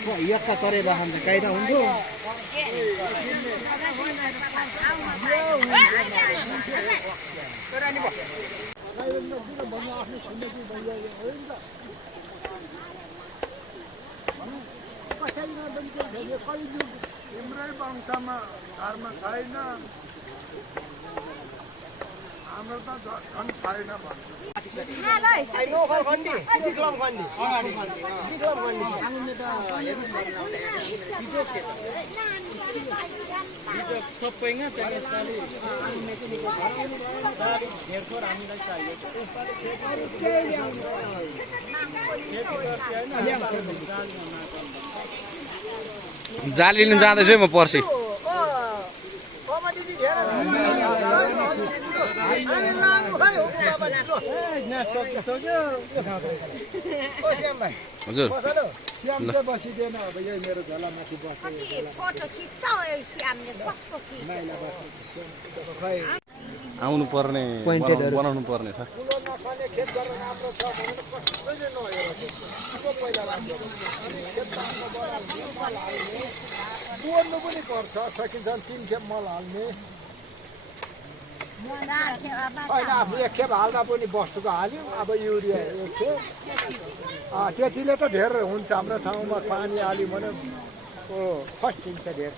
यक्का तरे बाहन त काइदा हुन्थ्यो तिम्रै वंशमा धर्म छैन हाम्रो त झन् छैन भन्छ सबैमा चाहिँ यसपालि धेरथोर हामीलाई चाहिएको जाली लिन जाँदैछु है म पर्सि हजुर श्यामले बसिदिएन अब यही मेरो झोलामाथि आउनु पर्ने बनाउनु पर्ने छ बोल्नु पनि पर्छ सकिन्छ 3 खेप मल हाल्ने होइन आफ्नो 1 खेप हाल्दा पनि वस्तुको हाल्यो अब युरिया 1 खेप त्यतिले त धेर हुन्छ हाम्रो ठाउँमा पानी हाल्यो भने फस्टिन्छ धेर